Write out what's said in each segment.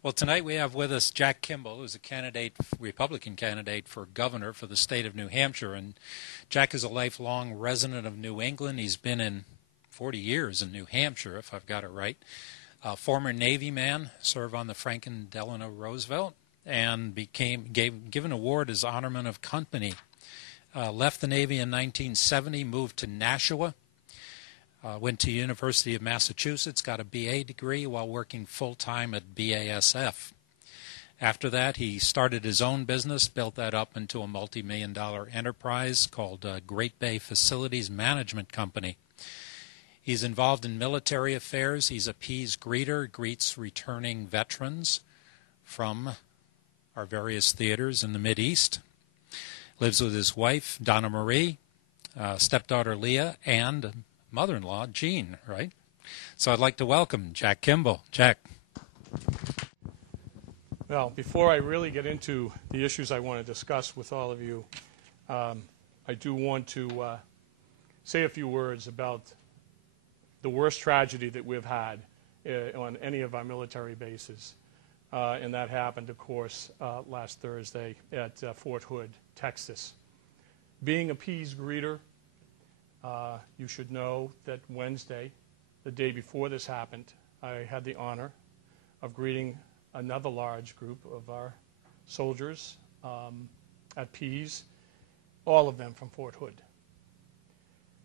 Well, tonight we have with us Jack Kimball, who's a candidate, Republican candidate for governor for the state of New Hampshire. And Jack is a lifelong resident of New England. He's been in 40 years in New Hampshire, if I've got it right. Former Navy man, served on the Franklin Delano Roosevelt, and given award as Honorman of Company. Left the Navy in 1970, moved to Nashua. Went to University of Massachusetts, got a BA degree while working full-time at BASF. After that, he started his own business, built that up into a multi-million-dollar enterprise called Great Bay Facilities Management Company. He's involved in military affairs. He's a peace greeter, greets returning veterans from our various theaters in the Mideast. Lives with his wife, Donna Marie, stepdaughter Leah, and mother-in-law, Jean, right? So I'd like to welcome Jack Kimball. Jack. Well, before I really get into the issues I want to discuss with all of you, I do want to say a few words about the worst tragedy that we've had on any of our military bases. And that happened, of course, last Thursday at Fort Hood, Texas. Being a peace greeter, you should know that Wednesday, the day before this happened, I had the honor of greeting another large group of our soldiers at peace, all of them from Fort Hood.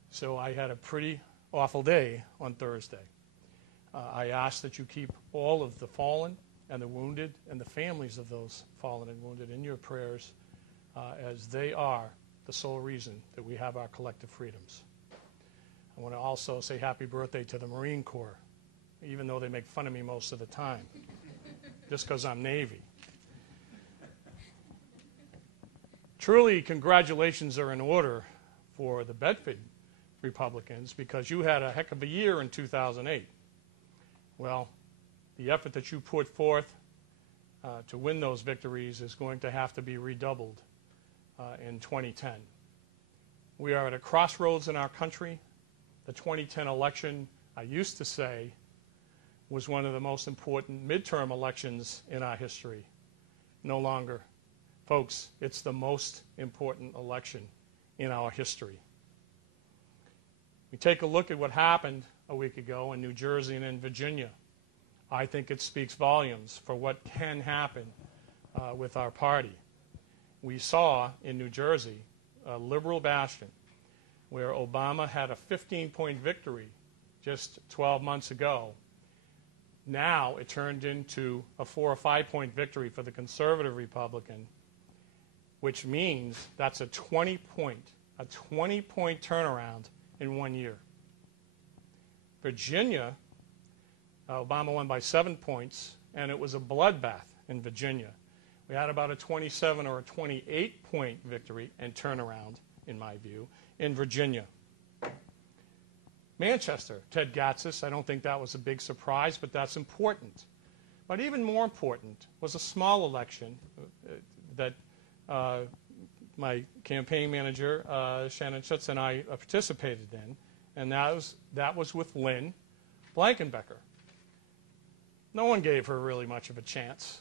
So I had a pretty awful day on Thursday. I ask that you keep all of the fallen and the wounded and the families of those fallen and wounded in your prayers, as they are the sole reason that we have our collective freedoms. I want to also say happy birthday to the Marine Corps, even though they make fun of me most of the time, just because I'm Navy. Truly, congratulations are in order for the Bedford Republicans, because you had a heck of a year in 2008. Well, the effort that you put forth to win those victories is going to have to be redoubled in 2010. We are at a crossroads in our country. The 2010 election, I used to say, was one of the most important midterm elections in our history. No longer. Folks, it's the most important election in our history. We take a look at what happened a week ago in New Jersey and in Virginia. I think it speaks volumes for what can happen with our party. We saw in New Jersey a liberal bastion where Obama had a 15-point victory just 12 months ago. Now it turned into a 4 or 5-point victory for the conservative Republican, which means that's a 20-point turnaround in 1 year. Virginia, Obama won by 7 points, and it was a bloodbath in Virginia. We had about a 27 or a 28-point victory and turnaround, in my view, in Virginia. Manchester, Ted Gatsas, I don't think that was a big surprise, but that's important. But even more important was a small election that my campaign manager, Shannon Schutz, and I participated in, and that was with Lynn Blankenbecker. No one gave her really much of a chance.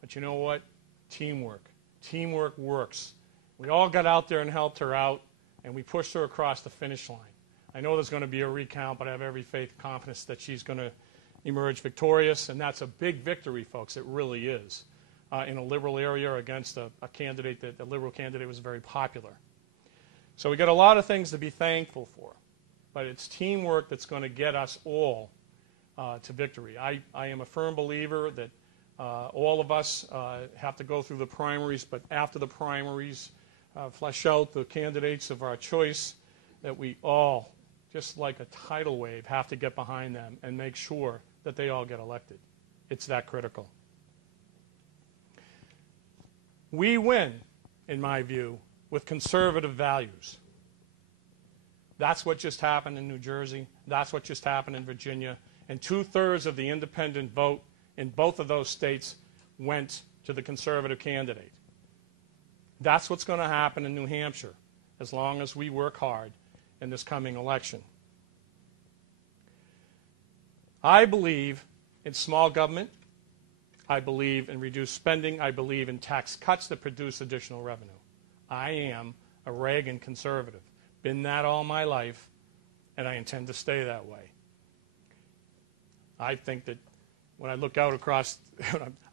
But you know what? Teamwork. Teamwork works. We all got out there and helped her out, and we pushed her across the finish line. I know there's going to be a recount, but I have every faith and confidence that she's going to emerge victorious, and that's a big victory, folks. It really is. In a liberal area against a candidate that the liberal candidate was very popular. So we got a lot of things to be thankful for, but it's teamwork that's going to get us all to victory. I am a firm believer that all of us have to go through the primaries, but after the primaries, flesh out the candidates of our choice, that we all, just like a tidal wave, have to get behind them and make sure that they all get elected. It's that critical. We win, in my view, with conservative values. That's what just happened in New Jersey. That's what just happened in Virginia. And 2/3 of the independent vote in both of those states went to the conservative candidate. That's what's going to happen in New Hampshire as long as we work hard in this coming election. I believe in small government. I believe in reduced spending. I believe in tax cuts that produce additional revenue. I am a Reagan conservative. Been that all my life, and I intend to stay that way. I think that when I look out across,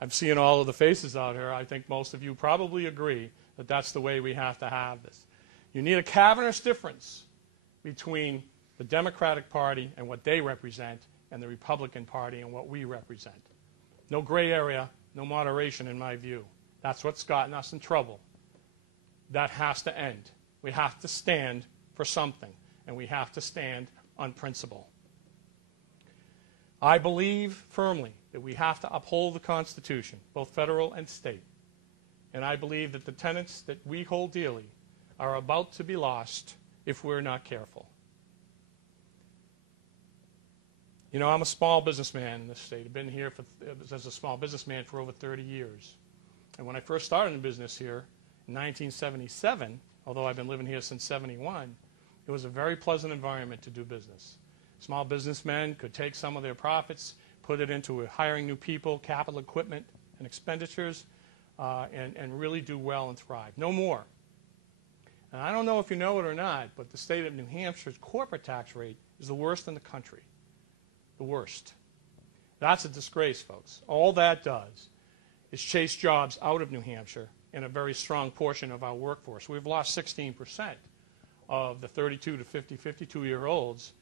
I'm seeing all of the faces out here, I think most of you probably agree that that's the way we have to have this. You need a cavernous difference between the Democratic Party and what they represent and the Republican Party and what we represent. No gray area, no moderation in my view. That's what's gotten us in trouble. That has to end. We have to stand for something, and we have to stand on principle. I believe firmly that we have to uphold the Constitution, both federal and state. And I believe that the tenets that we hold dearly are about to be lost if we're not careful. You know, I'm a small businessman in this state. I've been here as a small businessman for over 30 years. And when I first started in business here in 1977, although I've been living here since 71, it was a very pleasant environment to do business. Small businessmen could take some of their profits, put it into hiring new people, capital equipment, and expenditures, and really do well and thrive. No more. And I don't know if you know it or not, but the state of New Hampshire's corporate tax rate is the worst in the country. The worst. That's a disgrace, folks. All that does is chase jobs out of New Hampshire and a very strong portion of our workforce. We've lost 16% of the 32 to 50, 52-year-olds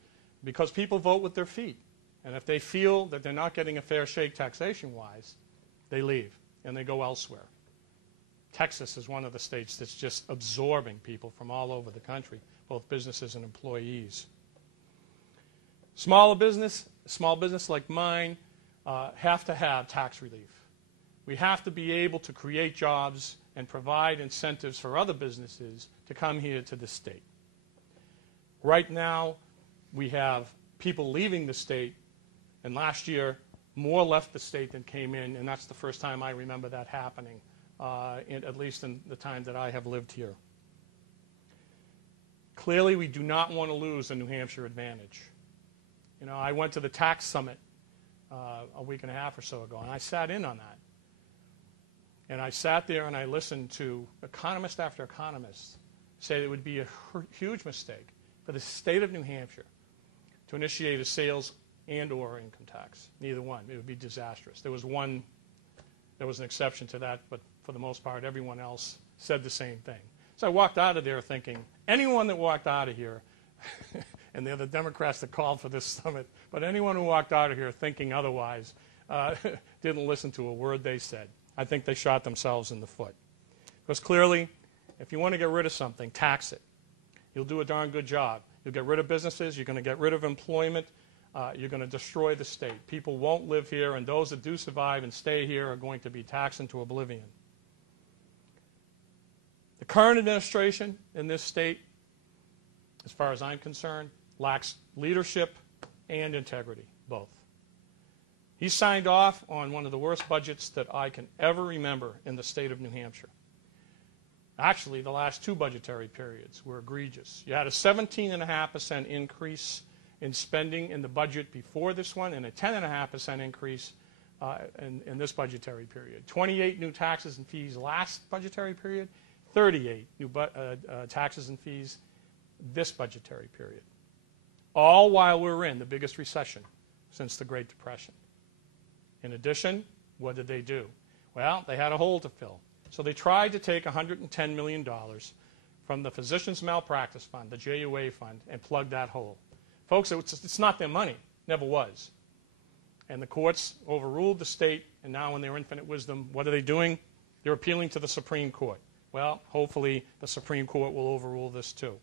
because people vote with their feet. And if they feel that they're not getting a fair shake taxation-wise, they leave and they go elsewhere. Texas is one of the states that's just absorbing people from all over the country, both businesses and employees. Small business like mine have to have tax relief. We have to be able to create jobs and provide incentives for other businesses to come here to the state. Right now, we have people leaving the state, and last year, more left the state than came in, and that's the first time I remember that happening, at least in the time that I have lived here. Clearly, we do not want to lose the New Hampshire advantage. You know, I went to the tax summit a week and a half or so ago, and I sat in on that. And I sat there and I listened to economist after economist say that it would be a huge mistake for the state of New Hampshire to initiate a sales and or income tax. Neither one. It would be disastrous. There was an exception to that, but for the most part, everyone else said the same thing. So I walked out of there thinking, anyone that walked out of here, and they're the Democrats that called for this summit, but anyone who walked out of here thinking otherwise didn't listen to a word they said. I think they shot themselves in the foot. Because clearly, if you want to get rid of something, tax it. You'll do a darn good job. You'll get rid of businesses. You're going to get rid of employment. You're going to destroy the state. People won't live here, and those that do survive and stay here are going to be taxed into oblivion. The current administration in this state, as far as I'm concerned, lacks leadership and integrity, both. He signed off on one of the worst budgets that I can ever remember in the state of New Hampshire. Actually, the last two budgetary periods were egregious. You had a 17.5% increase in spending in the budget before this one and a 10.5% increase in this budgetary period. 28 new taxes and fees last budgetary period, 38 new taxes and fees this budgetary period. All while we're in the biggest recession since the Great Depression. In addition, what did they do? Well, they had a hole to fill. So they tried to take $110 million from the Physicians Malpractice Fund, the JUA fund, and plug that hole. Folks, it's not their money. Never was. And the courts overruled the state, and now in their infinite wisdom, what are they doing? They're appealing to the Supreme Court. Well, hopefully the Supreme Court will overrule this too.